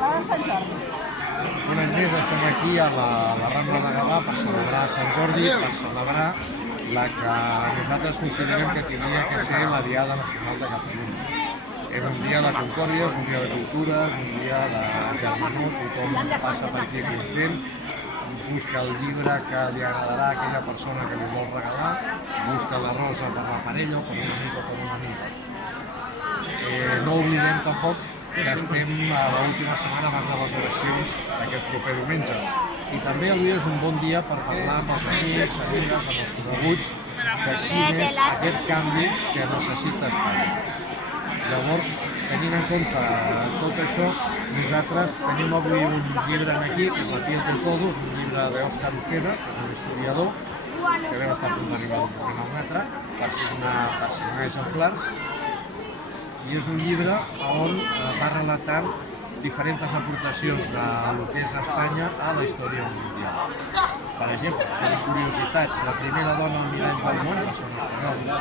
Català de Sant Jordi. Un any més estem aquí a la Rambla de Gavà per celebrar Sant Jordi, per celebrar la que nosaltres considerem que hauria de ser la Diada Nacional de Catalunya. És un dia de concòrdia, és un dia de cultura, és un dia de germanor, tothom passa per aquí content, busca el llibre que li agradarà a aquella persona que li vol regalar, busca la rosa per la parella o per un amic o per una amiga. No oblidem tampoc que estem a l'última setmana abans de les eleccions d'aquest proper diumenge. I també avui és un bon dia per parlar amb els amics, amigues, amb els coneguts, de quin és aquest canvi que necessita Espanya. Llavors, tenint en compte tot això, nosaltres tenim avui un llibre aquí, que és La piel del todo, un llibre d'Òscar Ojeda, que és un historiador, que deu estar a punt d'arribar un moment al metre, per signar exemplars. I és un llibre on va relatant diferents aportacions del que és Espanya a la història mundial. Per exemple, són curiositats, la primera dona al mirall del món va ser una espanyola.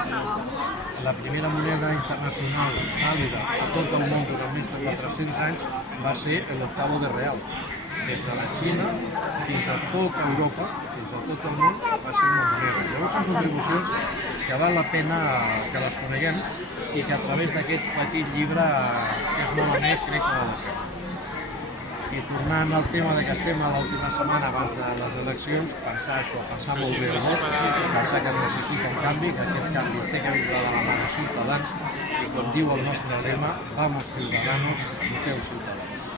La primera moneda internacional vàlida a tot el món durant més de 400 anys va ser l'octavo de real. Des de la Xina fins a tota Europa, fins a tot el món, va ser una moneda. Llavors són contribucions que val la pena que les coneguem i que a través d'aquest petit llibre, que és molt amè, crec que val la pena. I tornant al tema que estem a l'última setmana abans de les eleccions, pensar això, pensar molt bé de tot, pensar que necessita un canvi, que aquest canvi té que vindre de la mà de Ciutadans i com diu el nostre lema, vamos ciudadanos, voteu ciutadans.